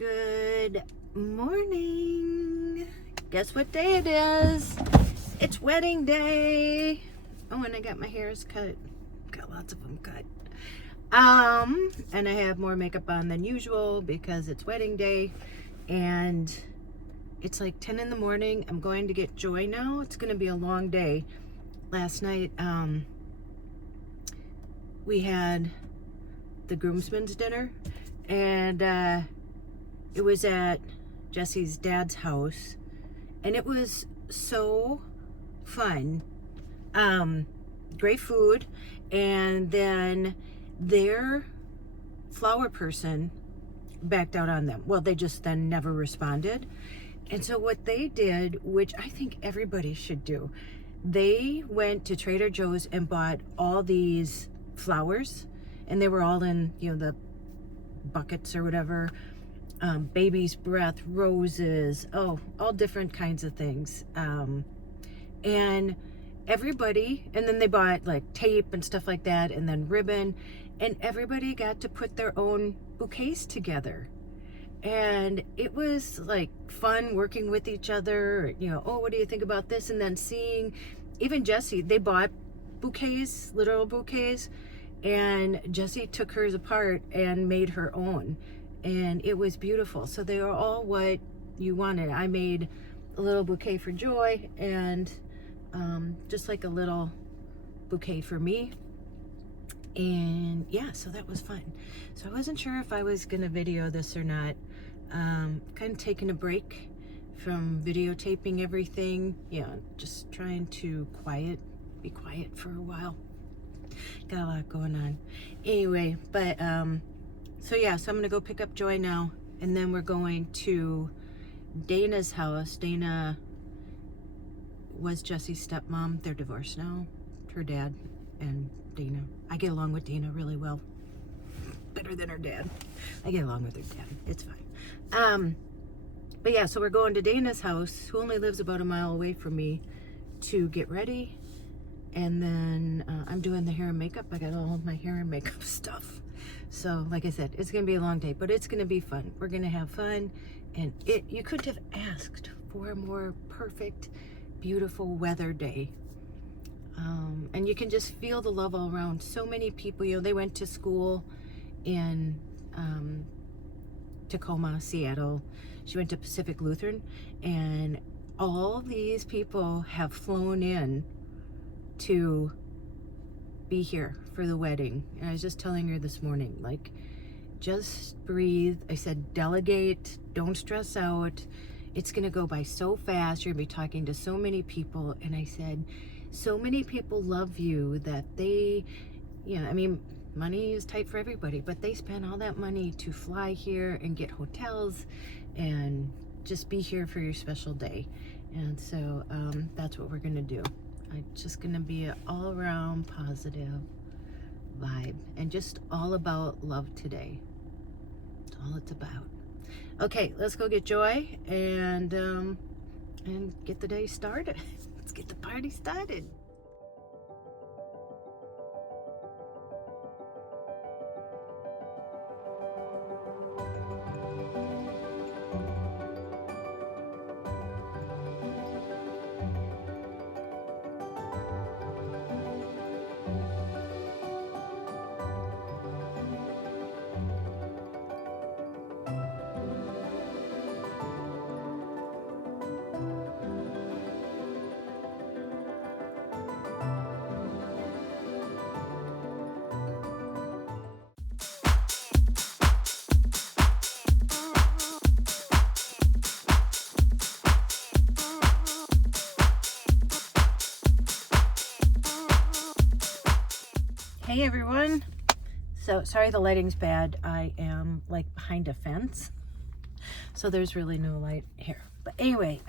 Good morning. Guess what day it is? It's wedding day. Oh, and I got my hairs cut. Got lots of them cut. And I have more makeup on than usual because it's wedding day. And it's like 10 in the morning. I'm going to get Joy now. It's going to be a long day. Last night, we had the groomsmen's dinner. And it was at Jesse's dad's house, and it was so fun. Great food, and then their flower person backed out on them. Well, they just then never responded. And so what they did, which I think everybody should do, they went to Trader Joe's and bought all these flowers, and they were all in, the buckets or whatever. Baby's breath, roses, all different kinds of things. And everybody, and then they bought like tape and stuff like that, and then ribbon, and everybody got to put their own bouquets together. And it was like fun working with each other, what do you think about this? And then seeing, even Jessie, they bought bouquets, literal bouquets, and Jessie took hers apart and made her own. And it was beautiful. So they were all what you wanted. I made a little bouquet for Joy, and just like a little bouquet for me. And yeah, so that was fun. So I wasn't sure if I was gonna video this or not. Kind of taking a break from videotaping everything. Just trying to be quiet for a while. Got a lot going on. Anyway, but so I'm gonna go pick up Joy now, and then we're going to Dana's house. Dana was Jesse's stepmom. They're divorced now. Her dad and Dana. I get along with Dana really well. Better than her dad. I get along with her dad. It's fine. But yeah, so we're going to Dana's house, who only lives about a mile away from me, to get ready. And then I'm doing the hair and makeup. I got all of my hair and makeup stuff. So like I said, it's gonna be a long day, but it's gonna be fun. We're gonna have fun, and you couldn't have asked for a more perfect, beautiful weather day. And you can just feel the love all around. So many people, they went to school in Tacoma, Seattle. She went to Pacific Lutheran, and all these people have flown in to be here for the wedding. And I was just telling her this morning, like, just breathe. I said, delegate, don't stress out. It's gonna go by so fast. You're gonna be talking to so many people. And I said, so many people love you that they, money is tight for everybody, but they spend all that money to fly here and get hotels and just be here for your special day. And so that's what we're gonna do. It's just gonna be an all-around positive vibe, and just all about love today. That's all it's about. Okay, let's go get Joy and get the day started. Let's get the party started. Hey everyone. So sorry the lighting's bad. I am like behind a fence, so there's really no light here. But anyway,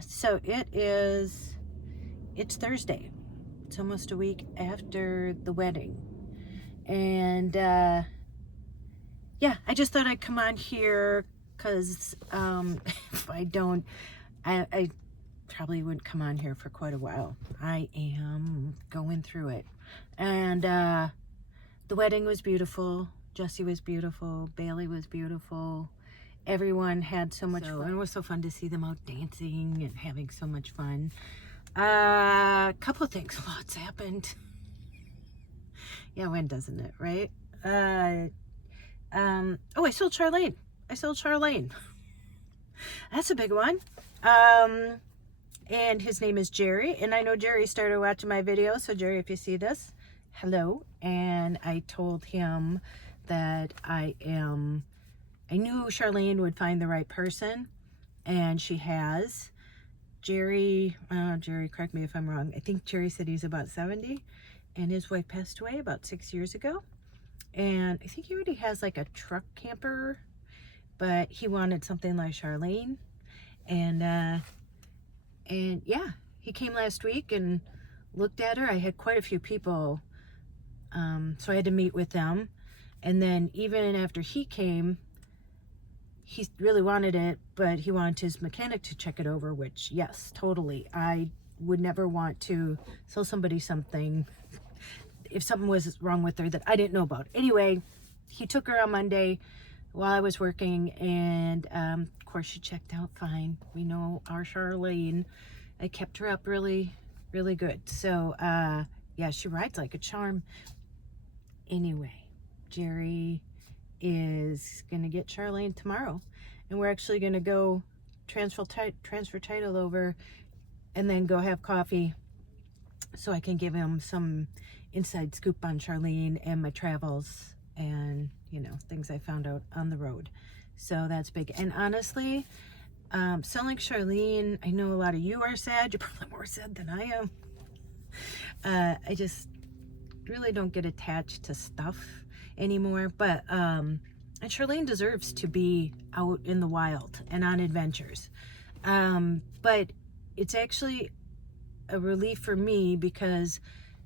so it's Thursday. It's almost a week after the wedding. And I just thought I'd come on here because if I don't, I probably wouldn't come on here for quite a while. I am going through it. And the wedding was beautiful. Jesse was beautiful. Bailey was beautiful. Everyone had so much fun. It was so fun to see them out dancing and having so much fun. Couple of things. Lots happened. Yeah, when doesn't it, right? Oh, I sold Charlene. That's a big one. And his name is Jerry. And I know Jerry started watching my video. So Jerry, if you see this, hello. And I told him that I knew Charlene would find the right person. And she has. Jerry, correct me if I'm wrong. I think Jerry said he's about 70. And his wife passed away about 6 years ago. And I think he already has like a truck camper. But he wanted something like Charlene. And yeah, he came last week and looked at her. I had quite a few people, so I had to meet with them. And then even after he came, he really wanted it, but he wanted his mechanic to check it over, which, yes, totally. I would never want to sell somebody something if something was wrong with her that I didn't know about. Anyway, he took her on Monday while I was working, and of course she checked out fine. We know our Charlene. I kept her up really, really good. So yeah, she rides like a charm. Anyway, Jerry is gonna get Charlene tomorrow, and we're actually gonna go transfer title over and then go have coffee so I can give him some inside scoop on Charlene and my travels and, you know, things I found out on the road. So that's big. And honestly, selling Charlene, I know a lot of you are sad. You're probably more sad than I am. I just really don't get attached to stuff anymore. But and Charlene deserves to be out in the wild and on adventures. But it's actually a relief for me because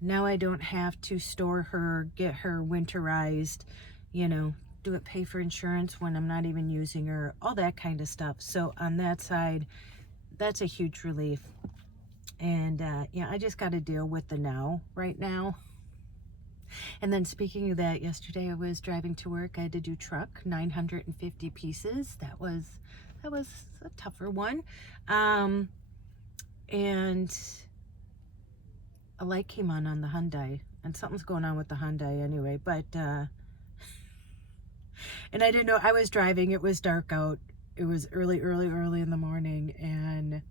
now I don't have to store her, get her winterized, you know, pay for insurance when I'm not even using her, all that kind of stuff. So on that side, that's a huge relief. And yeah, I just got to deal with the now right now. And then speaking of that, yesterday I was driving to work. I had to do truck, 950 pieces. That was a tougher one. And a light came on the Hyundai, and something's going on with the Hyundai anyway, but and I didn't know. I was driving, it was dark out, it was early in the morning, and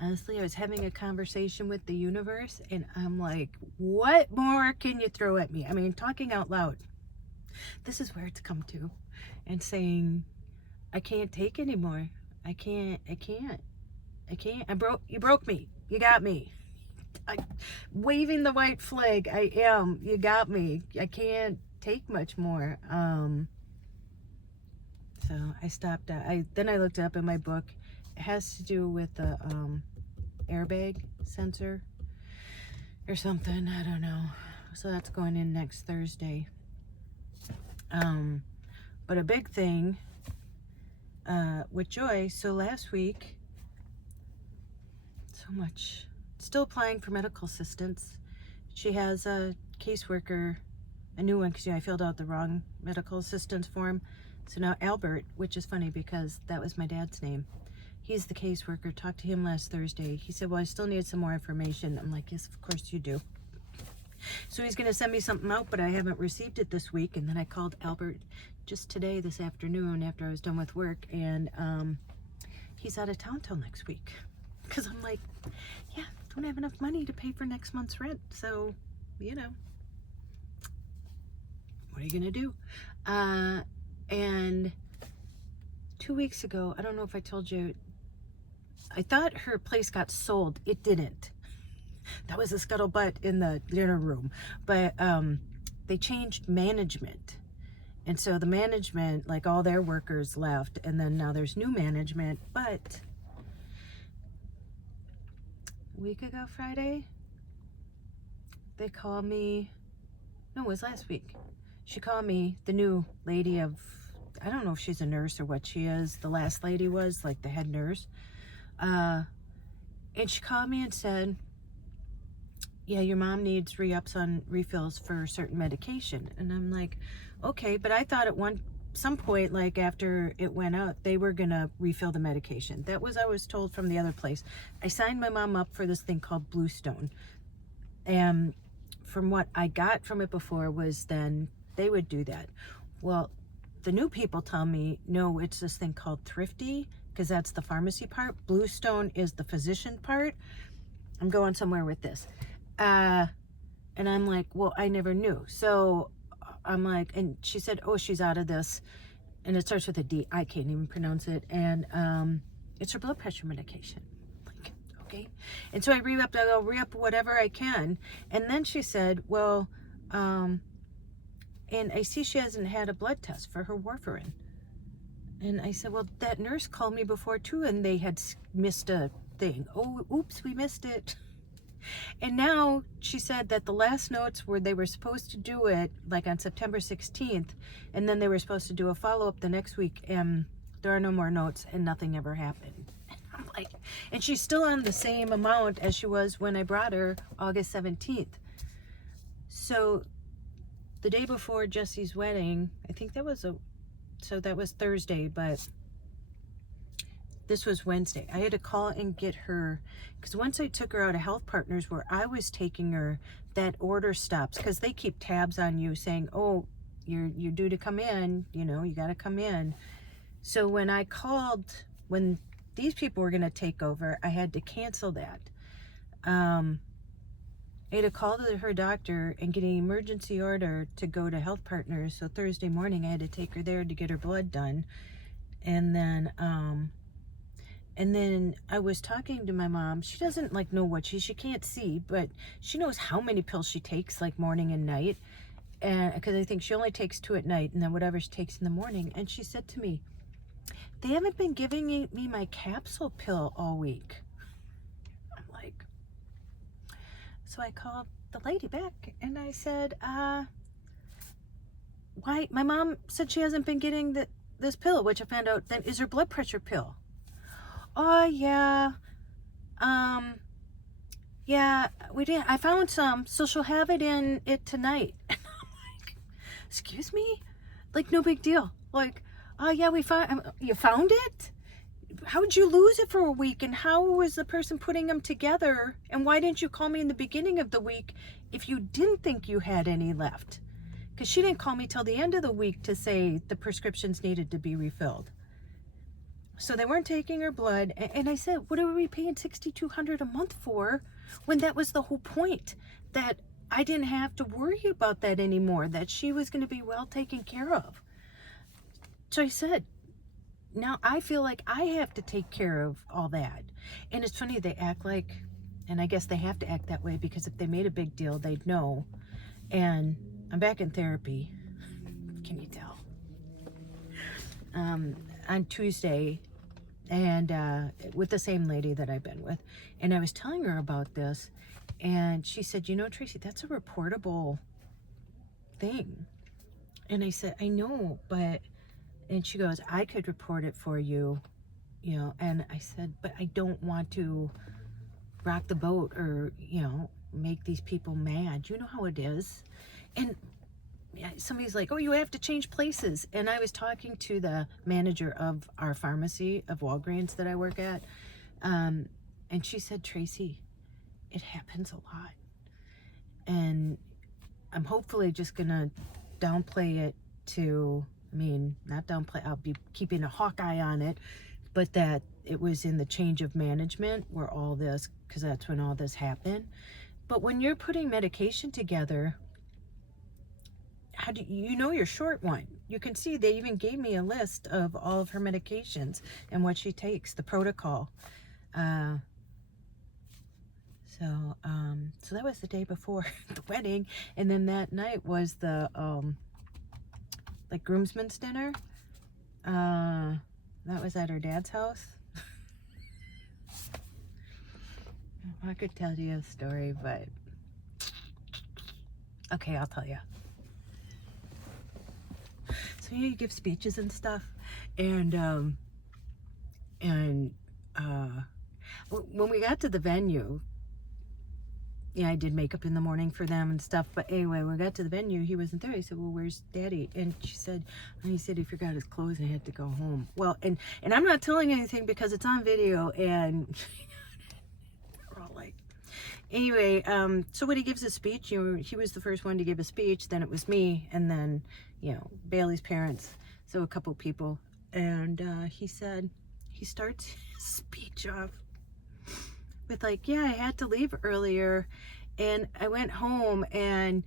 honestly I was having a conversation with the universe, and I'm like, what more can you throw at me? I mean, talking out loud. This is where it's come to, and saying I can't take anymore. I can't. You broke me. You got me. Waving the white flag. I am. You got me. I can't take much more. So I stopped. Then I looked up in my book. It has to do with the airbag sensor or something. I don't know. So that's going in next Thursday. But a big thing with Joy. So last week, so much. Still applying for medical assistance. She has a caseworker, a new one, because I filled out the wrong medical assistance form. So now Albert, which is funny because that was my dad's name, he's the caseworker. Talked to him last Thursday. He said, well, I still need some more information. I'm like, yes, of course you do. So he's going to send me something out, but I haven't received it this week. And then I called Albert just today, this afternoon, after I was done with work, and he's out of town till next week. Because I'm like, yeah, don't have enough money to pay for next month's rent. So, you know, what are you going to do? And 2 weeks ago, I don't know if I told you, I thought her place got sold. It didn't. That was a scuttlebutt in the dinner room. But they changed management. And so the management, like all their workers left. And then now there's new management. But a week ago Friday, they called me. No, it was last week. She called me, the new lady of, I don't know if she's a nurse or what she is. The last lady was like the head nurse. And she called me and said, yeah, your mom needs re-ups on refills for certain medication. And I'm like, okay, but I thought at some point, like after it went out, they were gonna refill the medication. That was, I was told from the other place. I signed my mom up for this thing called Bluestone. And from what I got from it before was then they would do that. Well, the new people tell me, no, it's this thing called Thrifty, because that's the pharmacy part. Bluestone is the physician part. I'm going somewhere with this. And I'm like, well, I never knew. So I'm like, and she said, oh, she's out of this. And it starts with a D. I can't even pronounce it. And it's her blood pressure medication. Like, okay. And so I re-up whatever I can. And then she said, well, and I see she hasn't had a blood test for her warfarin. And I said, well, that nurse called me before too, and they had missed a thing. Oh, oops, we missed it. And now she said that the last notes were they were supposed to do it like on September 16th, and then they were supposed to do a follow-up the next week, and there are no more notes, and nothing ever happened. I'm like, and she's still on the same amount as she was when I brought her August 17th. So the day before Jesse's wedding, I think that was that was Thursday, but this was Wednesday. I had to call and get her, because once I took her out of Health Partners where I was taking her, that order stops, because they keep tabs on you saying, oh, you're due to come in, you know, you got to come in. So when I called, when these people were going to take over, I had to cancel that. I had to call to her doctor and get an emergency order to go to Health Partners. So Thursday morning I had to take her there to get her blood done. And then I was talking to my mom. She doesn't like know what she can't see, but she knows how many pills she takes, like morning and night. And because I think she only takes 2 at night and then whatever she takes in the morning. And she said to me, they haven't been giving me my capsule pill all week. I'm like, so I called the lady back and I said, why? My mom said she hasn't been getting this pill, which I found out then is her blood pressure pill. Oh, yeah. Yeah, we did. I found some, so she'll have it in it tonight. And I'm like, excuse me? Like, no big deal. Like, oh, yeah, you found it? How did you lose it for a week? And how was the person putting them together? And why didn't you call me in the beginning of the week if you didn't think you had any left? Because she didn't call me till the end of the week to say the prescriptions needed to be refilled. So they weren't taking her blood. And I said, what are we paying $6,200 a month for when that was the whole point? That I didn't have to worry about that anymore, that she was going to be well taken care of. So I said, now I feel like I have to take care of all that. And it's funny, they act like, and I guess they have to act that way because if they made a big deal, they'd know. And I'm back in therapy. Can you tell? On Tuesday, and with the same lady that I've been with, and I was telling her about this, and she said, you know, Tracey, that's a reportable thing. And I said, I know, but, and she goes, I could report it for you, you know. And I said, but I don't want to rock the boat or, you know, make these people mad. You know how it is. And somebody's like, oh, you have to change places. And I was talking to the manager of our pharmacy of Walgreens that I work at. And she said, Tracey, it happens a lot. And I'm hopefully just going to downplay it to, I mean, not downplay, I'll be keeping a hawk eye on it, but that it was in the change of management where all this, because that's when all this happened. But when you're putting medication together, how do you know you're short one? You can see they even gave me a list of all of her medications and what she takes, the protocol. So that was the day before the wedding, and then that night was the like groomsmen's dinner. That was at her dad's house. I could tell you a story, but okay, I'll tell you. So you give speeches and stuff, and when we got to the venue, yeah, I did makeup in the morning for them and stuff. But anyway, when we got to the venue, he wasn't there. I said, well, where's Daddy? And he said he forgot his clothes and had to go home. Well, and I'm not telling anything because it's on video, and we're all like, anyway, so when he gives a speech, he was the first one to give a speech, then it was me, and then, Bailey's parents, so a couple people. And he starts his speech off with like, yeah, I had to leave earlier, and I went home, and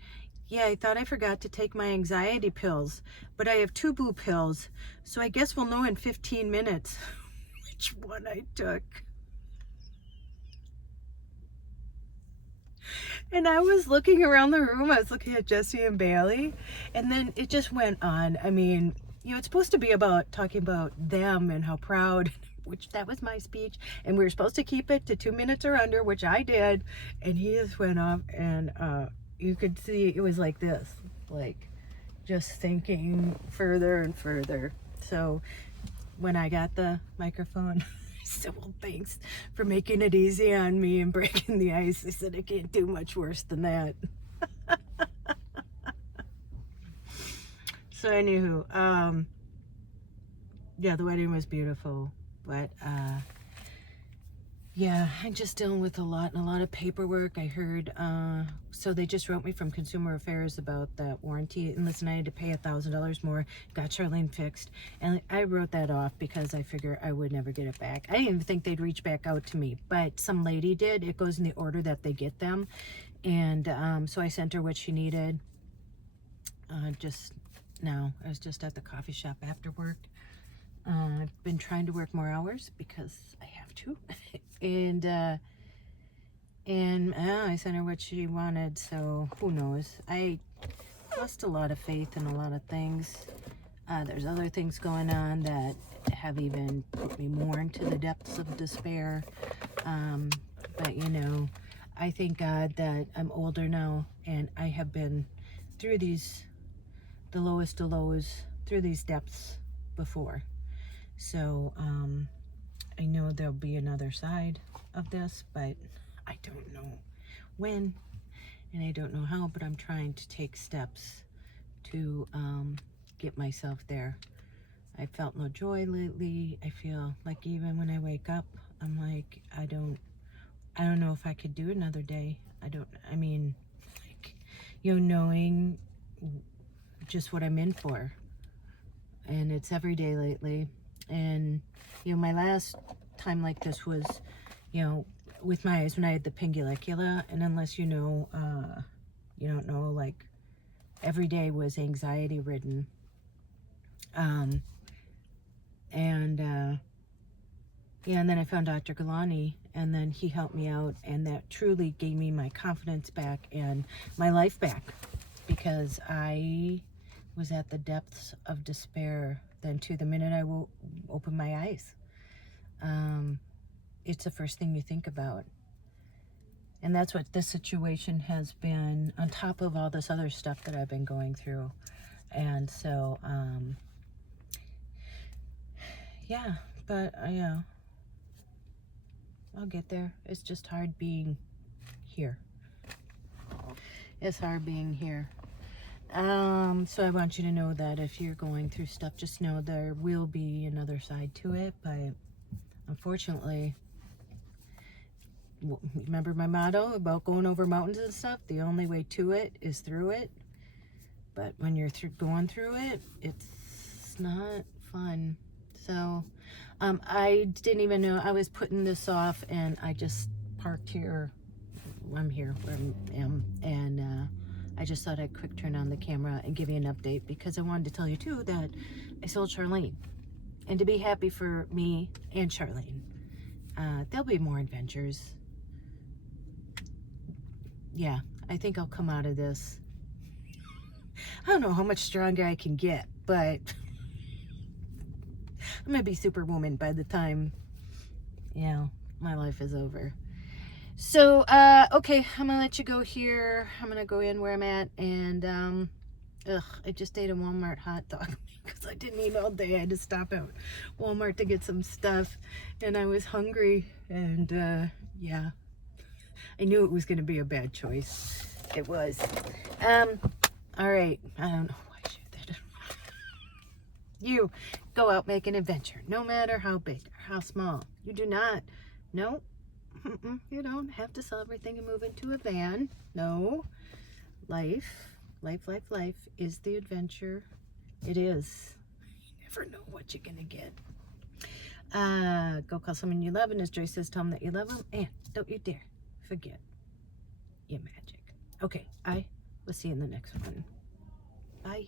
yeah, I thought I forgot to take my anxiety pills, but I have 2 blue pills, so I guess we'll know in 15 minutes which one I took. And I was looking around the room, I was looking at Jesse and Bailey, and then it just went on. I mean, it's supposed to be about talking about them and how proud, which that was my speech, and we were supposed to keep it to 2 minutes or under, which I did, and he just went off, and you could see it was like this, like just thinking further and further. So when I got the microphone, I said, well, thanks for making it easy on me and breaking the ice. I said, I can't do much worse than that. So anywho, yeah, the wedding was beautiful, but yeah, I'm just dealing with a lot of paperwork. I heard, so they just wrote me from Consumer Affairs about that warranty, and listen, I had to pay $1,000 more, got Charlene fixed, and I wrote that off because I figure I would never get it back. I didn't even think they'd reach back out to me, but some lady did. It goes in the order that they get them, and so I sent her what she needed. Just now, I was just at the coffee shop after work. I've been trying to work more hours because I have to. and I sent her what she wanted, so who knows. I lost a lot of faith in a lot of things. There's other things going on that have even put me more into the depths of despair. But I thank God that I'm older now, and I have been through the lowest of lows, through these depths before. So I know there'll be another side of this, but I don't know when, and I don't know how, but I'm trying to take steps to get myself there. I felt no joy lately. I feel like even when I wake up, I'm like, I don't know if I could do another day. Knowing just what I'm in for. And it's every day lately. And, my last time like this was, with my eyes when I had the pingulicula. And unless you don't know, like, every day was anxiety ridden. And then I found Dr. Galani, and then he helped me out, and that truly gave me my confidence back and my life back, because I was at the depths of despair then too. The minute I will open my eyes, it's the first thing you think about. And that's what this situation has been, on top of all this other stuff that I've been going through. And so, yeah, but I'll get there. It's just hard being here. It's hard being here. So I want you to know that if you're going through stuff, just know there will be another side to it. But unfortunately, remember my motto about going over mountains and stuff? The only way to it is through it. But when you're going through it, it's not fun. So I didn't even know I was putting this off, and I just parked here. I'm here where I am, and I just thought I'd quick turn on the camera and give you an update, because I wanted to tell you too that I sold Charlene, and to be happy for me and Charlene. There'll be more adventures. Yeah, I think I'll come out of this. I don't know how much stronger I can get, but I'm gonna be Superwoman by the time, my life is over. So, okay, I'm gonna let you go here. I'm gonna go in where I'm at, and, I just ate a Walmart hot dog because I didn't eat all day. I had to stop at Walmart to get some stuff, and I was hungry, and, yeah. I knew it was going to be a bad choice. It was. All right. I don't know why I shared that. You go out, make an adventure, no matter how big or how small. You do not. No. You don't have to sell everything and move into a van. No. Life is the adventure. It is. You never know what you're going to get. Go call someone you love, and as Joyce says, tell them that you love them, and don't you dare forget your magic. Okay, I will see you in the next one. Bye.